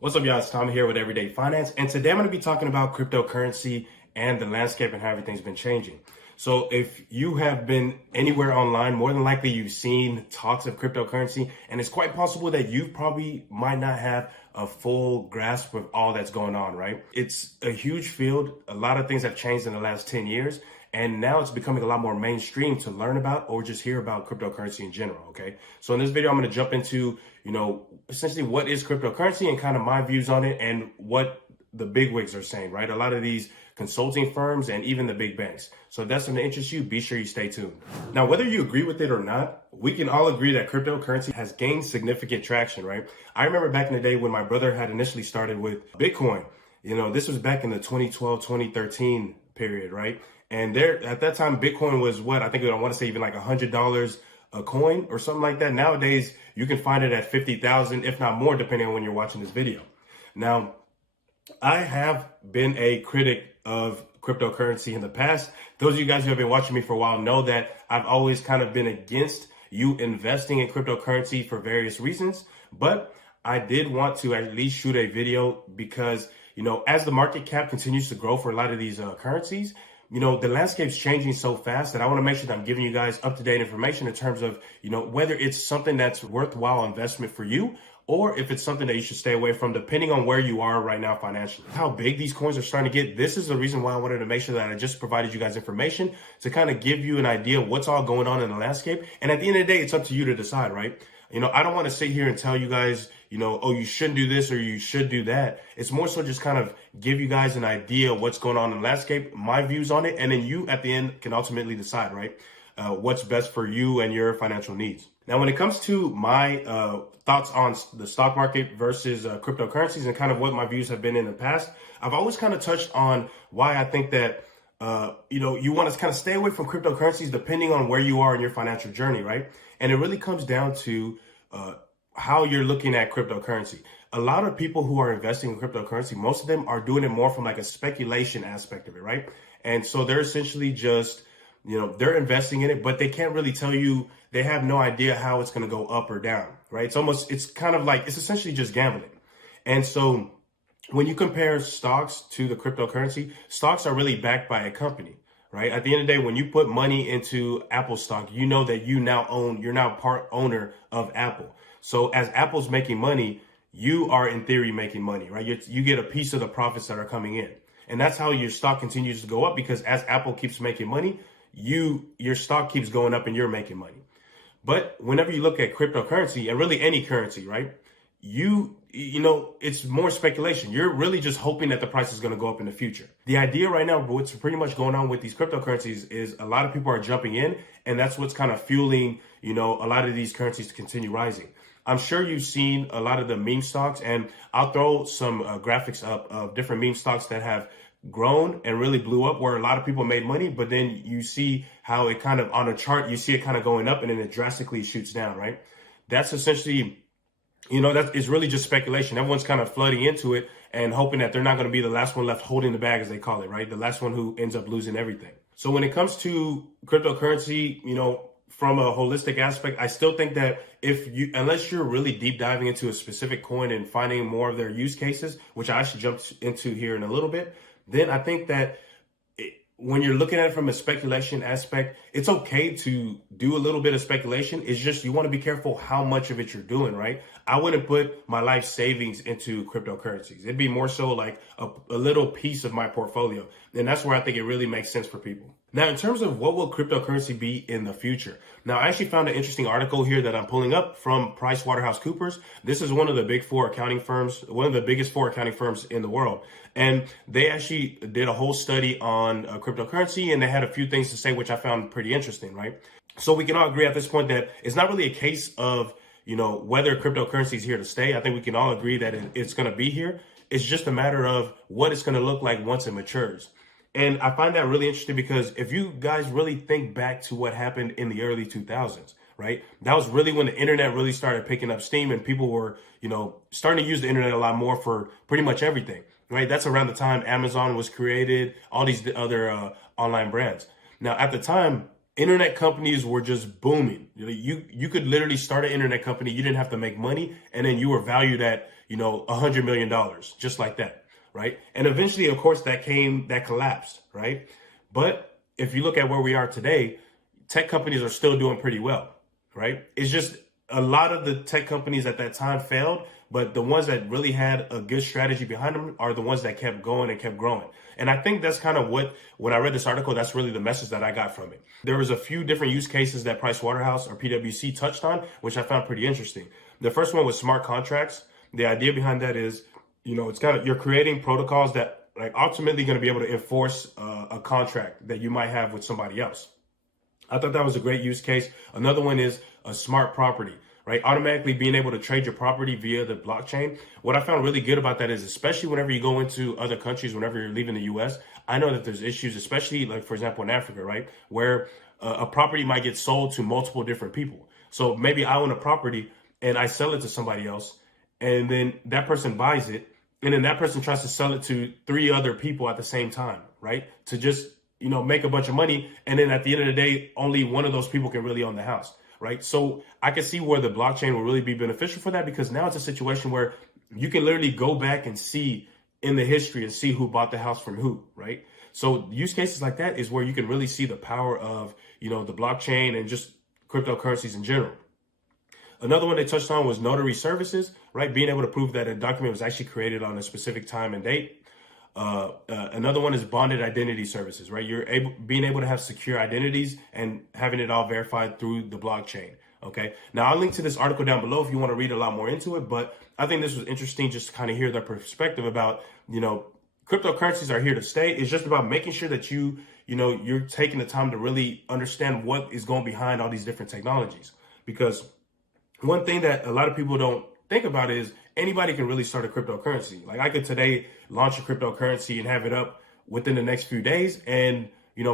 What's up, y'all? It's Tomy here with Everyday Finance, and today I'm going to be talking about cryptocurrency and the landscape and how everything's been changing. So if you have been anywhere online, more than likely you've seen talks of cryptocurrency, and it's quite possible that you probably might not have a full grasp of all that's going on, right? It's a huge field. A lot of things have changed in the last 10 years. And now it's becoming a lot more mainstream to learn about or just hear about cryptocurrency in general, okay? So in this video, I'm going to jump into, essentially what is cryptocurrency and kind of my views on it and what the bigwigs are saying, right? A lot of these consulting firms and even the big banks. So if that's something that interests you, be sure you stay tuned. Now, whether you agree with it or not, we can all agree that cryptocurrency has gained significant traction, right? I remember back in the day when my brother had initially started with Bitcoin. This was back in the 2012, 2013 period, right? And there, at that time, Bitcoin was what I want to say even like $100 a coin or something like that. Nowadays, you can find it at 50,000, if not more, depending on when you're watching this video. Now, I have been a critic of cryptocurrency in the past. Those of you guys who have been watching me for a while know that I've always kind of been against you investing in cryptocurrency for various reasons. But I did want to at least shoot a video because, as the market cap continues to grow for a lot of these currencies, the landscape's changing so fast that I want to make sure that I'm giving you guys up-to-date information in terms of, whether it's something that's worthwhile investment for you or if it's something that you should stay away from, depending on where you are right now financially. How big these coins are starting to get, this is the reason why I wanted to make sure that I just provided you guys information to kind of give you an idea of what's all going on in the landscape. And at the end of the day, it's up to you to decide, right? I don't want to sit here and tell you guys, oh, you shouldn't do this or you should do that. It's more so just kind of give you guys an idea of what's going on in the landscape, my views on it, and then you at the end can ultimately decide, right, what's best for you and your financial needs. Now, when it comes to my thoughts on the stock market versus cryptocurrencies and kind of what my views have been in the past, I've always kind of touched on why I think that you want to kind of stay away from cryptocurrencies depending on where you are in your financial journey, right? And it really comes down to how you're looking at cryptocurrency. A lot of people who are investing in cryptocurrency, most of them are doing it more from like a speculation aspect of it, right? And so they're essentially just, they're investing in it, but they can't really tell you, they have no idea how it's going to go up or down, right? It's kind of like, it's essentially just gambling. And so when you compare stocks to the cryptocurrency, stocks are really backed by a company, right? At the end of the day, when you put money into Apple stock, you know that you're now part owner of Apple. So as Apple's making money, you are in theory making money, right? You get a piece of the profits that are coming in. And that's how your stock continues to go up, because as Apple keeps making money, your stock keeps going up and you're making money. But whenever you look at cryptocurrency and really any currency, right? It's more speculation. You're really just hoping that the price is going to go up in the future. The idea right now, what's pretty much going on with these cryptocurrencies is a lot of people are jumping in, and that's what's kind of fueling, a lot of these currencies to continue rising. I'm sure you've seen a lot of the meme stocks, and I'll throw some graphics up of different meme stocks that have grown and really blew up where a lot of people made money, but then you see how it kind of on a chart, you see it kind of going up and then it drastically shoots down, right? That's essentially, that is really just speculation. Everyone's kind of flooding into it and hoping that they're not going to be the last one left holding the bag, as they call it, right? The last one who ends up losing everything. So when it comes to cryptocurrency, from a holistic aspect, I still think that unless you're really deep diving into a specific coin and finding more of their use cases, which I actually jump into here in a little bit, then I think that when you're looking at it from a speculation aspect, it's okay to do a little bit of speculation. It's just you want to be careful how much of it you're doing, right? I wouldn't put my life savings into cryptocurrencies. It'd be more so like a little piece of my portfolio. And that's where I think it really makes sense for people. Now, in terms of what will cryptocurrency be in the future? Now, I actually found an interesting article here that I'm pulling up from PricewaterhouseCoopers. This is one of the big four accounting firms, one of the biggest four accounting firms in the world. And they actually did a whole study on cryptocurrency, and they had a few things to say, which I found pretty interesting, right? So we can all agree at this point that it's not really a case of, whether cryptocurrency is here to stay. I think we can all agree that it's going to be here. It's just a matter of what it's going to look like once it matures. And I find that really interesting because if you guys really think back to what happened in the early 2000s, right? That was really when the internet really started picking up steam and people were, starting to use the internet a lot more for pretty much everything, right? That's around the time Amazon was created, all these other online brands. Now, at the time, internet companies were just booming. You could literally start an internet company. You didn't have to make money, and then you were valued at $100 million, just like that, right? And eventually, of course, that collapsed, right? But if you look at where we are today, tech companies are still doing pretty well, right? It's just a lot of the tech companies at that time failed, but the ones that really had a good strategy behind them are the ones that kept going and kept growing. And I think that's kind of when I read this article, that's really the message that I got from it. There was a few different use cases that Pricewaterhouse or PwC touched on, which I found pretty interesting. The first one was smart contracts. The idea behind that is, it's you're creating protocols that like ultimately going to be able to enforce a contract that you might have with somebody else. I thought that was a great use case. Another one is a smart property, right? Automatically being able to trade your property via the blockchain. What I found really good about that is, especially whenever you go into other countries, whenever you're leaving the US, I know that there's issues, especially like, for example, in Africa, right? Where a property might get sold to multiple different people. So maybe I own a property and I sell it to somebody else, and then that person buys it, and then that person tries to sell it to 3 other people at the same time, right? To just make a bunch of money. And then at the end of the day, only one of those people can really own the house, right? So I can see where the blockchain will really be beneficial for that, because now it's a situation where you can literally go back and see in the history and see who bought the house from who, right? So use cases like that is where you can really see the power of, the blockchain and just cryptocurrencies in general. Another one they touched on was notary services, right? Being able to prove that a document was actually created on a specific time and date. Another one is bonded identity services, right? Being able to have secure identities and having it all verified through the blockchain. Okay. Now I'll link to this article down below if you want to read a lot more into it, but I think this was interesting just to kind of hear their perspective about, cryptocurrencies are here to stay. It's just about making sure that you're taking the time to really understand what is going behind all these different technologies. Because one thing that a lot of people don't think about is anybody can really start a cryptocurrency. Like I could today launch a cryptocurrency and have it up within the next few days, and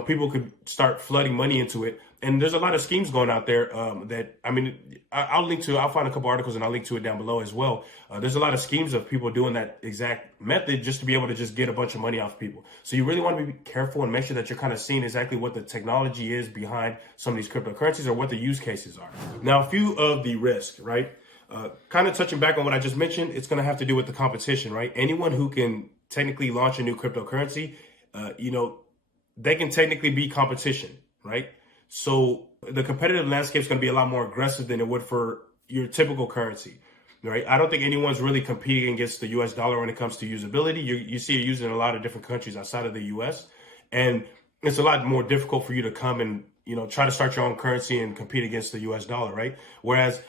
people could start flooding money into it. And there's a lot of schemes going out there I'll find a couple articles and I'll link to it down below as well. There's a lot of schemes of people doing that exact method just to be able to just get a bunch of money off people. So you really want to be careful and make sure that you're kind of seeing exactly what the technology is behind some of these cryptocurrencies or what the use cases are. Now, a few of the risks, right? Kind of touching back on what I just mentioned, it's going to have to do with the competition, right? Anyone who can technically launch a new cryptocurrency, they can technically be competition, right? So the competitive landscape is going to be a lot more aggressive than it would for your typical currency, right? I don't think anyone's really competing against the US dollar when it comes to usability. You see it used in a lot of different countries outside of the US, and it's a lot more difficult for you to come and, try to start your own currency and compete against the US dollar, right? Whereas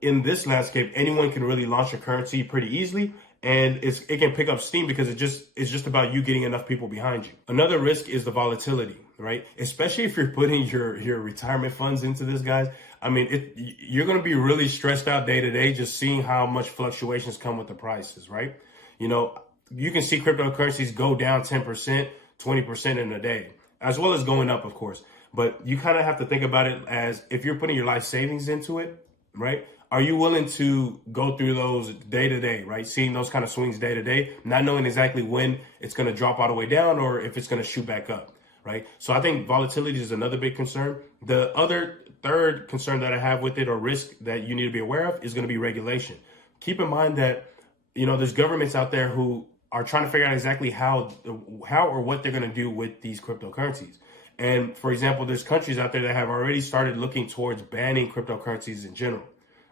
in this landscape, anyone can really launch a currency pretty easily, and it can pick up steam because it's just about you getting enough people behind you. Another risk is the volatility, right? Especially if you're putting your retirement funds into this, guys. You're going to be really stressed out day to day just seeing how much fluctuations come with the prices, right? You can see cryptocurrencies go down 10%, 20% in a day, as well as going up, of course. But you kind of have to think about it as if you're putting your life savings into it, right? Are you willing to go through those day to day, right? Seeing those kind of swings day to day, not knowing exactly when it's going to drop all the way down or if it's going to shoot back up, right? So I think volatility is another big concern. The other third concern that I have with it, or risk that you need to be aware of, is going to be regulation. Keep in mind that, there's governments out there who are trying to figure out exactly how or what they're going to do with these cryptocurrencies. And for example, there's countries out there that have already started looking towards banning cryptocurrencies in general.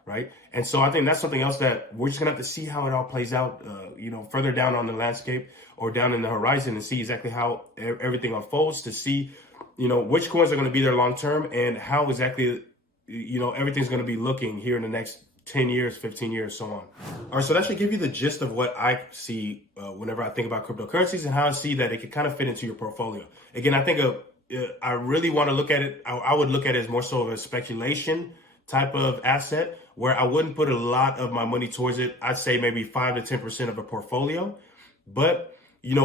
Right. And so I think that's something else that we're just going to have to see how it all plays out, further down on the landscape or down in the horizon, and see exactly how everything unfolds, to see, which coins are going to be there long term and how exactly, everything's going to be looking here in the next 10 years, 15 years, so on. All right. So that should give you the gist of what I see whenever I think about cryptocurrencies and how I see that it can kind of fit into your portfolio. Again, I think I really want to look at it. I would look at it as more so of a speculation type of asset, where I wouldn't put a lot of my money towards it. I'd say maybe 5 to 10% of a portfolio. But,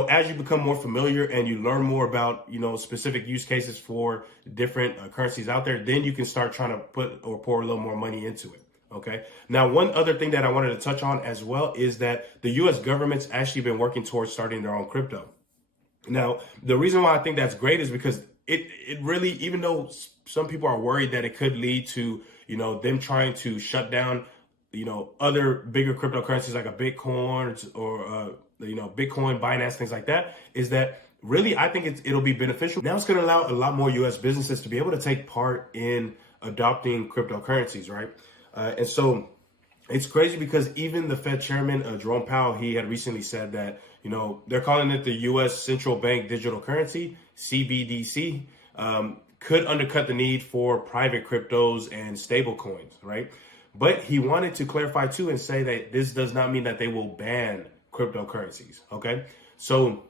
as you become more familiar and you learn more about, specific use cases for different currencies out there, then you can start trying to put or pour a little more money into it. Okay. Now, one other thing that I wanted to touch on as well is that the US government's actually been working towards starting their own crypto. Now, the reason why I think that's great is because it really, even though some people are worried that it could lead to, them trying to shut down, other bigger cryptocurrencies like a Bitcoin or, Bitcoin, Binance, things like that, is that really, I think it'll be beneficial. Now it's going to allow a lot more U.S. businesses to be able to take part in adopting cryptocurrencies, right? And so it's crazy because even the Fed chairman, Jerome Powell, he had recently said that, they're calling it the U.S. Central Bank Digital Currency, CBDC, could undercut the need for private cryptos and stable coins, right? But he wanted to clarify too and say that this does not mean that they will ban cryptocurrencies, okay? So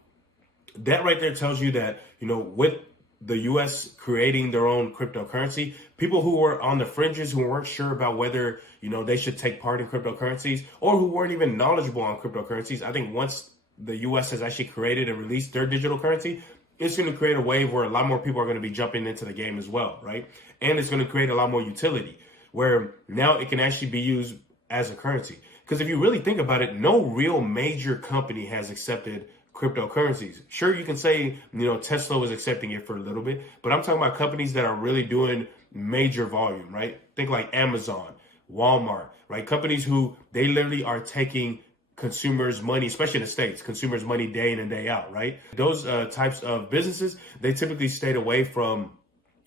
that right there tells you that, with the U.S. creating their own cryptocurrency, people who were on the fringes, who weren't sure about whether, they should take part in cryptocurrencies, or who weren't even knowledgeable on cryptocurrencies, I think once the U.S. has actually created and released their digital currency, it's going to create a wave where a lot more people are going to be jumping into the game as well, right? And it's going to create a lot more utility, where now it can actually be used as a currency. Because if you really think about it, no real major company has accepted cryptocurrencies. Sure, you can say, Tesla was accepting it for a little bit, but I'm talking about companies that are really doing major volume, right? Think like Amazon, Walmart, right? Companies who they literally are taking consumers' money, especially in the States, consumers' money day in and day out, right? Those types of businesses, they typically stayed away from,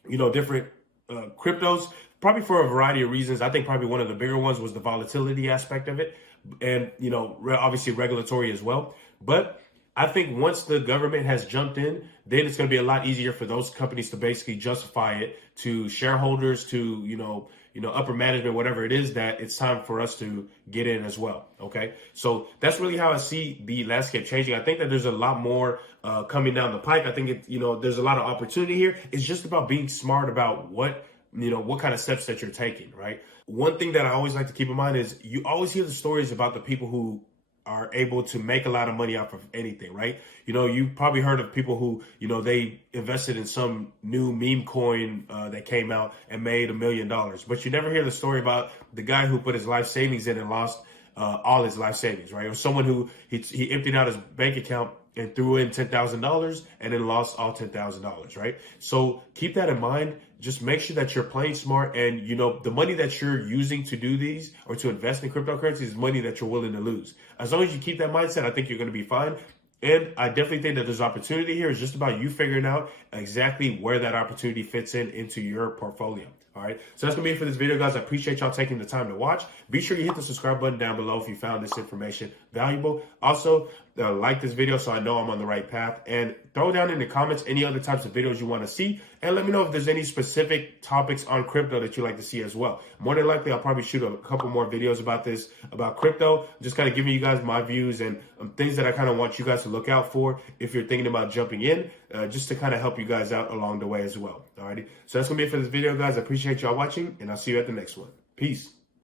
different cryptos, probably for a variety of reasons. I think probably one of the bigger ones was the volatility aspect of it, and, obviously regulatory as well. But I think once the government has jumped in, then it's going to be a lot easier for those companies to basically justify it to shareholders, to, upper management, whatever it is, that it's time for us to get in as well. Okay. So that's really how I see the landscape changing. I think that there's a lot more coming down the pike. I think there's a lot of opportunity here. It's just about being smart about what kind of steps that you're taking, right? One thing that I always like to keep in mind is you always hear the stories about the people who are able to make a lot of money off of anything, right? You probably heard of people who, they invested in some new meme coin that came out and made $1 million. But you never hear the story about the guy who put his life savings in and lost all his life savings, right? Or someone who he emptied out his bank account and threw in $10,000 and then lost all $10,000, right? So keep that in mind. Just make sure that you're playing smart, and the money that you're using to do these or to invest in cryptocurrencies is money that you're willing to lose. As long as you keep that mindset, I think you're going to be fine. And I definitely think that there's opportunity here. It's just about you figuring out exactly where that opportunity fits into your portfolio. All right. So that's going to be it for this video, guys. I appreciate y'all taking the time to watch. Be sure you hit the subscribe button down below if you found this information valuable. Also, like this video so I know I'm on the right path. And throw down in the comments any other types of videos you want to see. And let me know if there's any specific topics on crypto that you'd like to see as well. More than likely, I'll probably shoot a couple more videos about crypto. Just kind of giving you guys my views and things that I kind of want you guys to look out for if you're thinking about jumping in, just to kind of help you guys out along the way as well. Alrighty. So that's going to be it for this video, guys. I appreciate y'all watching, and I'll see you at the next one. Peace.